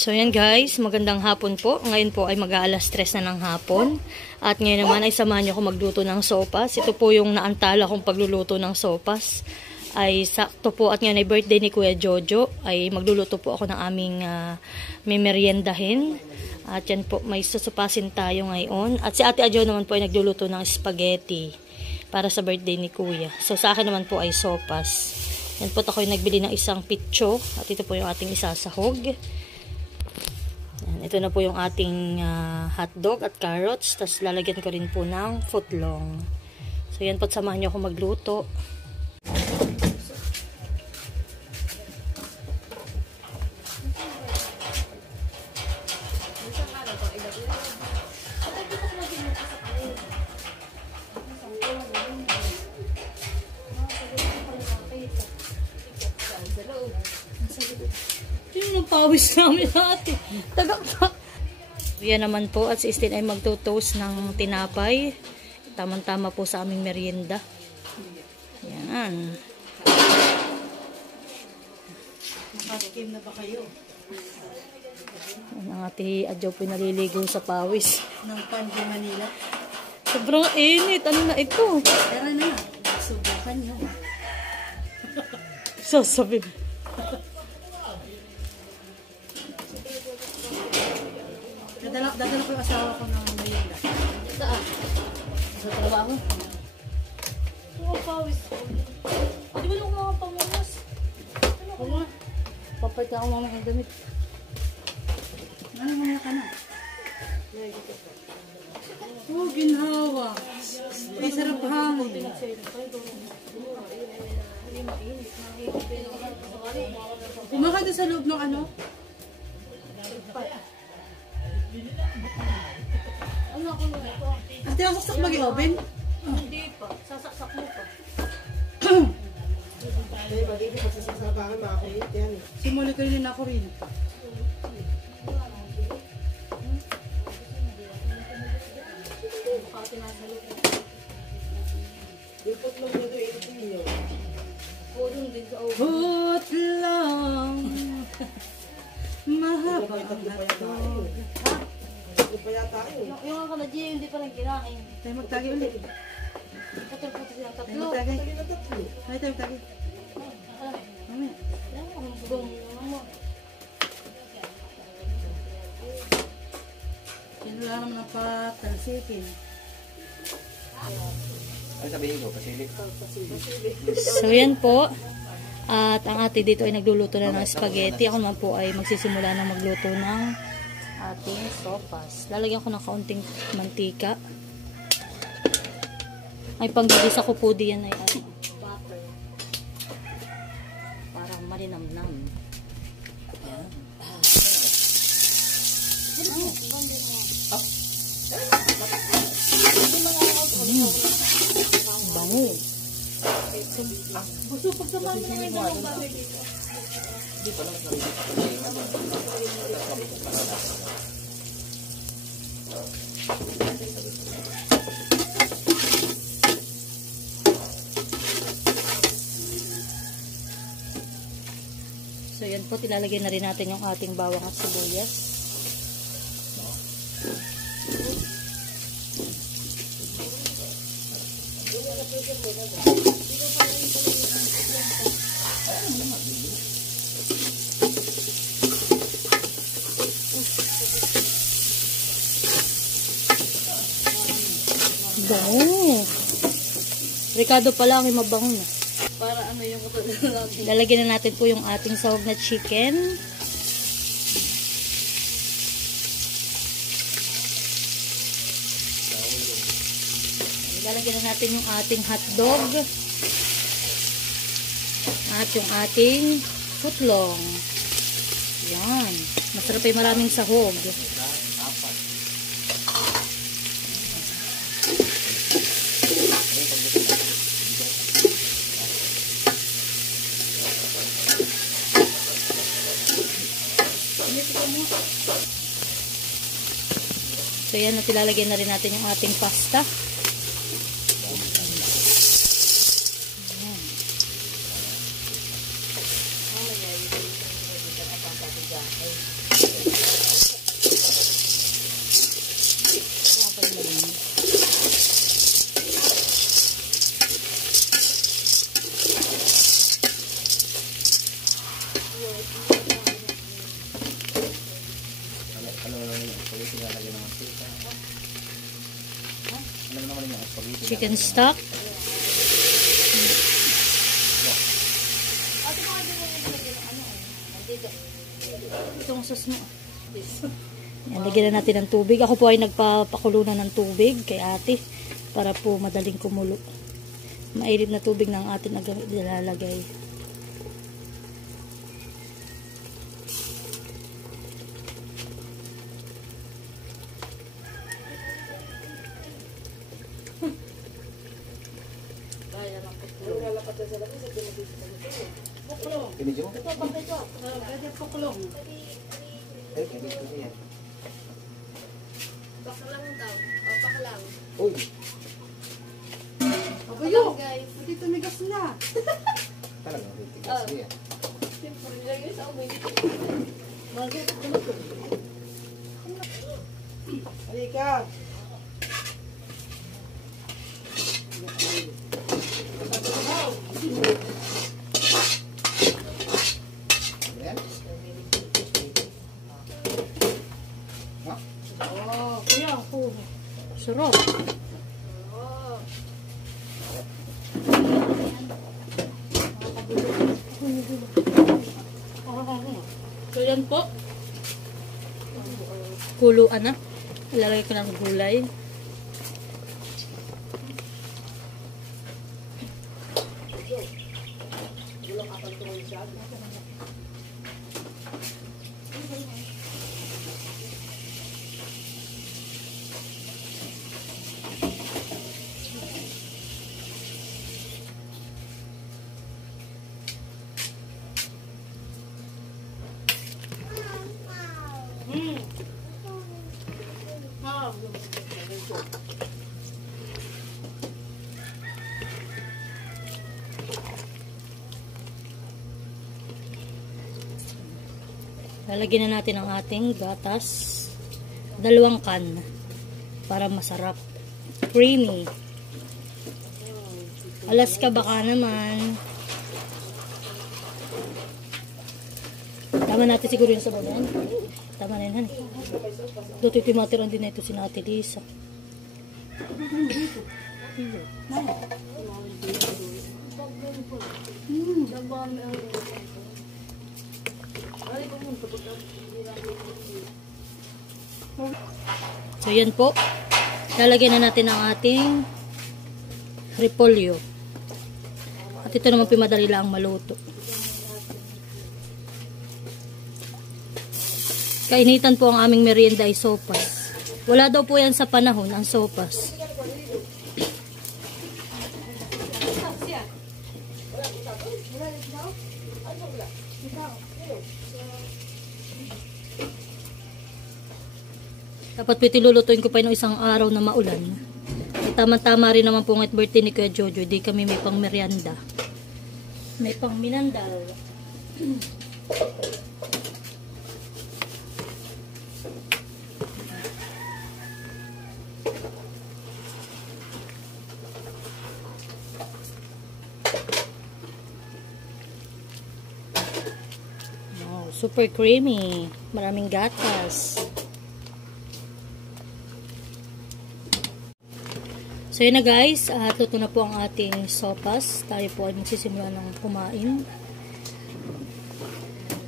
So yan guys, magandang hapon po. Ngayon po ay mag-aalas 3 na ng hapon. At ngayon naman ay samahan niyo ako magluto ng sopas. Ito po yung naantala kong pagluluto ng sopas. Ay sakto po at ngayon ay birthday ni Kuya Jojo. Ay magluluto po ako ng aming may meriendahin. At yan po, may susupasin tayo ngayon. At si Ate Adjo naman po ay nagluluto ng spaghetti para sa birthday ni Kuya. So sa akin naman po ay sopas. Yan po ako yung nagbili ng isang pitso. At ito po yung ating isasahog. Ito na po yung ating hotdog at carrots. Tapos lalagyan ko rin po ng footlong. So yan po, samahan niyo ako magluto. Yung pawis namin natin. Tagak. Yan naman po at si Istin ay magto-toast ng tinapay. Tamang-tama po sa aming merienda. Yan. Nakaskim na ba kayo? Ang Ate Adjo po naliligo sa pawis. Ng pan di Manila? Sobrang init. Ano na ito? Tara na. Subukan nyo. Sasabi. Dadala ko yung asawa ko ng Manila. Saan? Sa trabaho? Oo, pawis ko. Di ba lang mga pamunas? Oo nga. Papayta ako mga ng damit. Ano mga ka na? Oh, ginhawa. Ay, sarap hangin. Kumaka doon sa loob ng ano? Ate, nasaksak ba yung oven? Hindi pa. Sasaksak mo pa. Simuli ko rin ako rin. Put lang. Mahaba ang hotdog. Yung ka na Gio, hindi pa rin kinain. Tayo magtagi ulit. Putol-putol silang Tayo tatlo. magtagi. Tayo magtagi. Mamaya. Yan, ang bugong mo. Wala naman ang patalsikin. Ano sabihin ko? Pasilik? So yan po. At ang ate dito ay nagluluto na ng spaghetti. Ako naman po ay magsisimula na magluto ng ating sopas. Lalagyan ko ng kaunting mantika. Ay panggigisa ko po diyan ay butter. Parang malinamnam. Yan. Bango. Gusto pagsamahan mo naman yung baboy dito. Hindi pa naman nalilip ako So yan po, ilalagay na rin natin yung ating bawang at sibuyas. Bango. Ricardo pala ang mabango na. Para ano yung kapatid natin. Lalagyan na natin po yung ating sahog na chicken. Lalagyan na natin yung ating hotdog. At yung ating footlong. Yan. Masarap ay maraming sahog. So yan, at ilalagay na rin natin yung ating pasta. mantika. Ano naman yung spaghetti? Chicken stock. Itong sauce mo. Yan, lagyan na natin ng tubig. Ako po ay nagpapakulo na ng tubig kay ate para po madaling kumulo. Mainit na tubig ng atin na nilalagay. Pinidyo mo? Pwede pukulong. Eh, kaya ko siya. Bakalang daw. O, bakalang. Uy! Abayo! Hindi tumigas na. Talagang titigas siya. Siyempre, nilagay sa umay. Halika. Ayan. Oh, kuya. Sarap. So yan po. Kuluan na. Ilalagay ko ng gulay. Lalagyan na natin ang ating gatas. 2 can para masarap. Creamy. Alaska baka naman. Tama natin siguro yung sabaw na yan. Tama na yun, honey. Dito timatiran din na ito si Ate Lisa. So yan po. Lalagyan na natin ang ating repolyo. At ito naman pimadali lang maluto. Kainitan po ang aming merienda ay sopas. Wala daw po yan sa panahon ang sopas. Dapat pitilulutuin ko pa yung isang araw na maulan. Ay tama-tama rin naman po ng birthday ni Kuya Jojo. Di kami may pang merienda. May pang minandal. Wow, super creamy. Maraming gatas. So yun na guys, at luto na po ang ating sopas. Tayo po ay magsisimula ng kumain.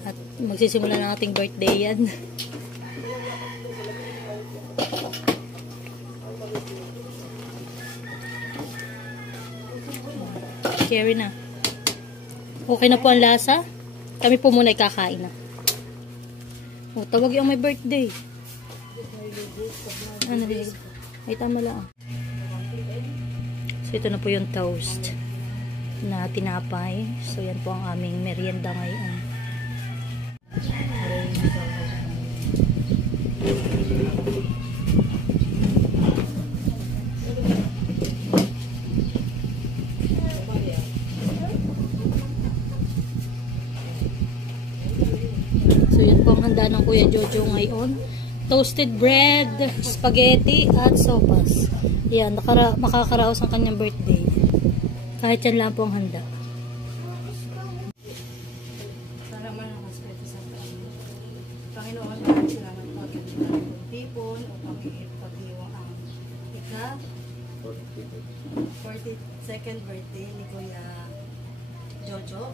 At magsisimula ng ating birthday yan. Carry na. Okay na po ang lasa. Kami po muna ay kakain na. O, tawag yung may birthday. Ano rin? Ay, tama lang. So, ito na po yung toast na tinapay. So, yan po ang aming merienda ngayon. So, yan po ang handa ng Kuya Jojo ngayon. Toasted bread, spaghetti, at sopas. Yan, makakaraos ang kanyang birthday. Kahit yan lang po ang handa. Salamat ang Espiritu Santo. Panginoon, salamat po at tipon o kami pagdiwang ang ika 42nd birthday ni Kuya Jojo.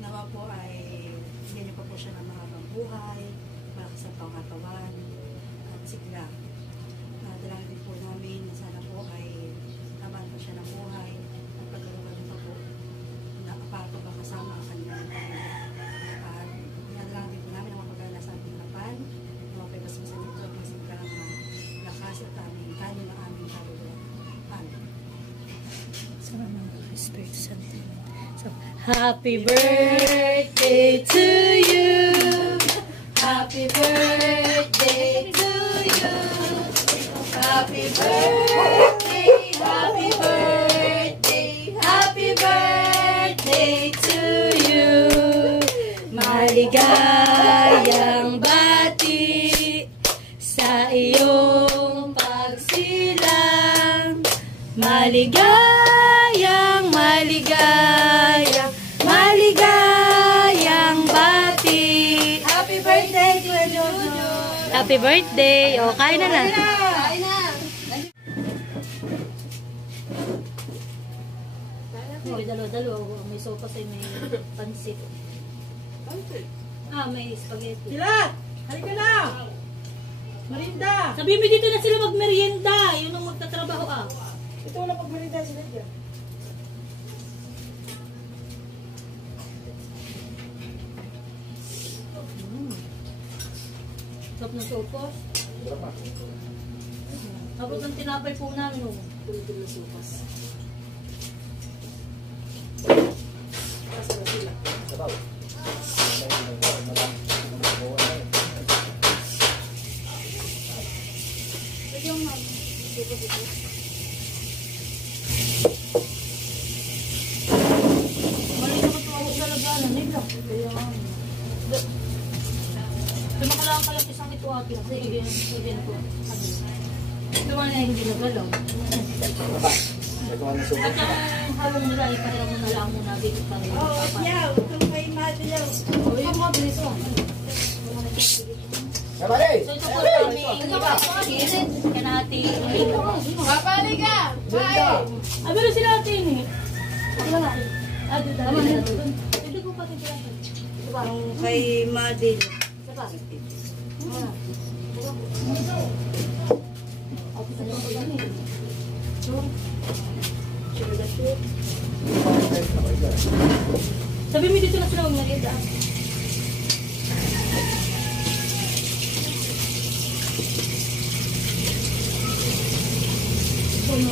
Nawa po ay bigyan niyo pa po siya ng mahabang buhay, malakas ang pangkatawan, at sigla. Dalangin din po namin na sana po ay naman po siya ng buhay at pagkaroon pa po na para po kasama ang kanyang at dinadalangin din po namin ang mapagala sa ating harapan, na mapipasmasan nito at masiglang lakas at aming kanin ng aming kaluluwa. Amen. Spirit Santo. So, happy birthday to you. Happy birthday to you. Happy birthday, happy birthday, happy birthday to you. Maligayang bati sa iyong pagsilang. Maligayang, maligayang, maligayang bati. Happy birthday, Kuya Jojo! Happy birthday. O, kain na na. Kain na! May dalawa-dalawa. May sopa sa'yo, may pansit. Ah, may spaghetti. Dilat! Halika na! Marinda! Sabi mo dito na sila magmerienda. Yun ang magtatrabaho ah. Ito wala pag-marinda sila dyan. Sarap ng sopas. Tapos ang tinapay po namin. Oh. Tuloy-tuloy na sopas. Sabaw. Pwede yung sopas ito. Malito ko tumawag sa laganan. Nila. Kaya Tumakala ka lang isang ito ate kasi ibigyan ko. Ito man na hindi nagalaw. At ang halong nila, ipahiram mo na lang muna dito pa rin. Oo, yaw! Itong kay Madilaw. O, yung mga bilis mo. Kabali! So ito po aming kanati. Papali ka! Brenda! Ah, pero sila ate yun eh. Ako lang ate. Ah, doon tama na doon. Hindi ko pati sila. Yung kay Madil. Diba? Sabi mo dito na sila magmerienda.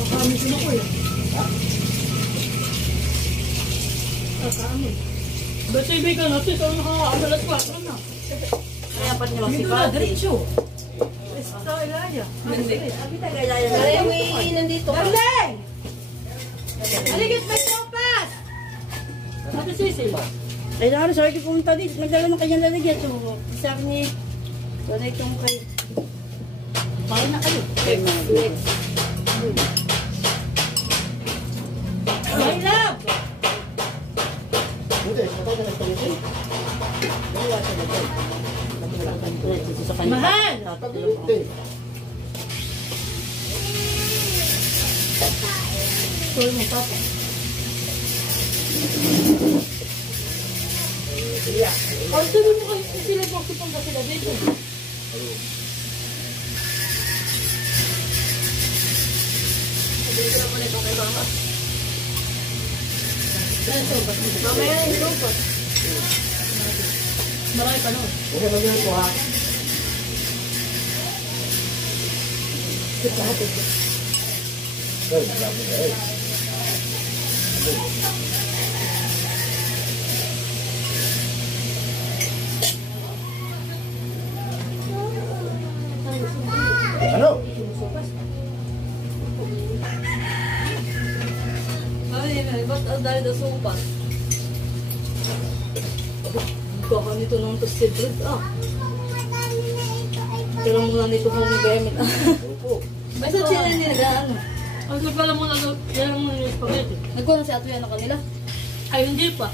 Kami sino ko eh. Kami. Ba't ibigan natin? Ikaw nakakaalas 4 na. Kaya pa niya Dito na, diretso. Sa Ilaya. Kaya may nandito ka. Darling! Haligit may sopas! Ate Cecil. Kailangan sa akin pumunta dito. Nagdala ng kanyang lalagyan. So, sabi ni, wala itong kay... Bakit na kayo? Kay Madil. My love! Buti, matay ka ng pangiti. Wala siya na dyan. Mahal! Pag-iuti. Sorry mo, papa. Ang sabi mo kayo sila magsipunta sila dito. Sabihin ko na muna ito kay mama. Mamaya yung sopas. Marami pa nun. Okay, mag-iwan ko ha. Ay, grabe na eh. Ano? Ay, ba't dahil na sopas? Baka nito ng toasted bread ah. Kailan muna nito kung gamit ah. Opo. Basta sila nila ano? Ang nagkala muna yan ang mga spaghetti. Nagkuha na si Ato yan na kanila? Ay, hindi pa.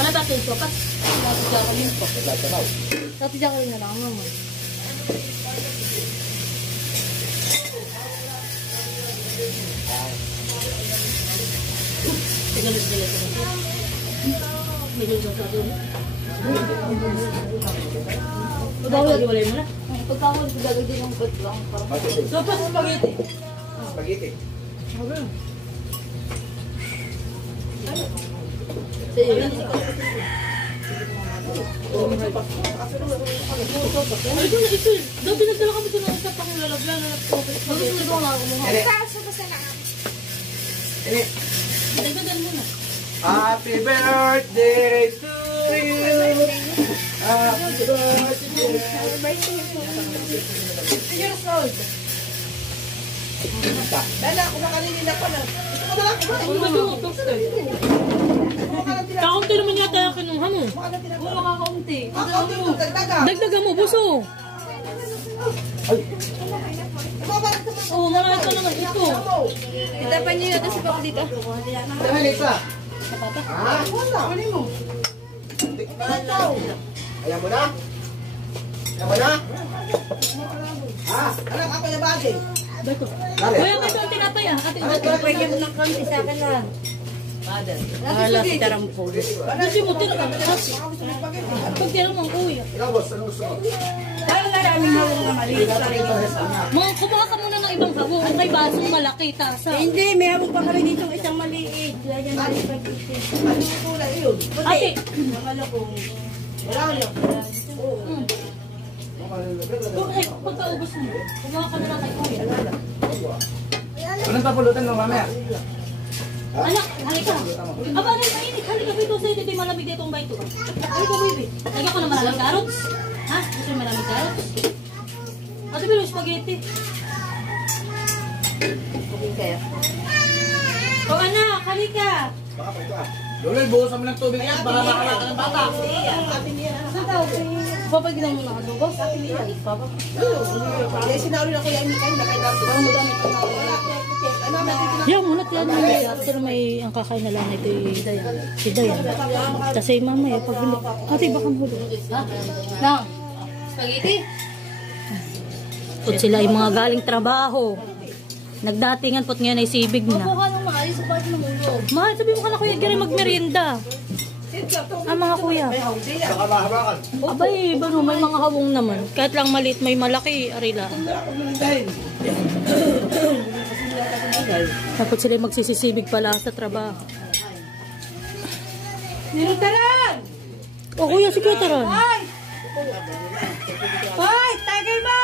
Malata sa sopas. Dati siya kami po. Naglasabaw. Dati siya kami na lang naman. Pagkawal, iwalay mo na. Pagkakawal, gagawin ng bat lang. Sopas spaghetti. Spaghetti. Ay, ito. Daw pinagdala kami ito ng usap akong lalagyan na nag-sopas spaghetti. Ito nga ako mga. Ini. Dagdagan mo na. Happy birthday to you. Happy Kakaunti naman yata yung kinuha mo. Oo, kakaunti. Dagdagan mo, buso. Oo, marami pa naman ito. Itapan niyo yun, tapos dito. Dami Lisa. Ah, wala. Kunin mo. Ayan mo na? Ayan mo na? Anak, ako yung bagay. Dako. Dali. Kuya, may itong tinapay ah. Ate, Pwede mo ng konti sa akin lang. Wala si Tarampo. Gusto mo, tinapay. Pag tira mo, kuya. Ikaw, boss. Ano gusto mo? Dahil maraming hawak na maliit. Mga kumuha ka muna ng ibang habo. Kung may basong malaki, tasa. Hindi, may hawak pa kami dito isang maliit. Lagyan na rin pag-isip. Ano yung kulay yun? Ate, Ang malakong. Wala ko yun. pagkaubos mo, kumuha ka muna kay kuya. Anong papulutan mo mamaya? Anak, halika. Aba, mainit. Halika, dito sa'yo. Dito yung malamig dito ang baito. Halika, baby. Lagyan ko na maraming carrots. Ha? Gusto yung maraming carrots? Ate, pero spaghetti. O anak, halika. Baka pa ito ah. Loloy, buhusan mo ng tubig yan. Baka makalata ng bata. Saan daw? Papagilan mo na adobo? Papa. Kaya sinawin ako yung amikan na kailangan ko mo dami ko na wala. Yan, munat yan. After may ang kakain na lang ito si Dayan. Kasi mamaya pag ate baka mahulog. Ha? Lang. Spaghetti? Put sila yung mga galing trabaho. Nagdatingan pot ngayon ay sibig na. Mukha nung maayos sa pati ng mundo. Mahal, sabi mo ka na kuya, gari magmerienda. Mga kuya. Baka mahabakan. Abay, ba no, may mga hawong naman. Kahit lang maliit, may malaki, arila. Tapos sila magsisisibig pala sa trabaho. Nilutaran! O kuya, sige taran. Hoy! Tagay mo!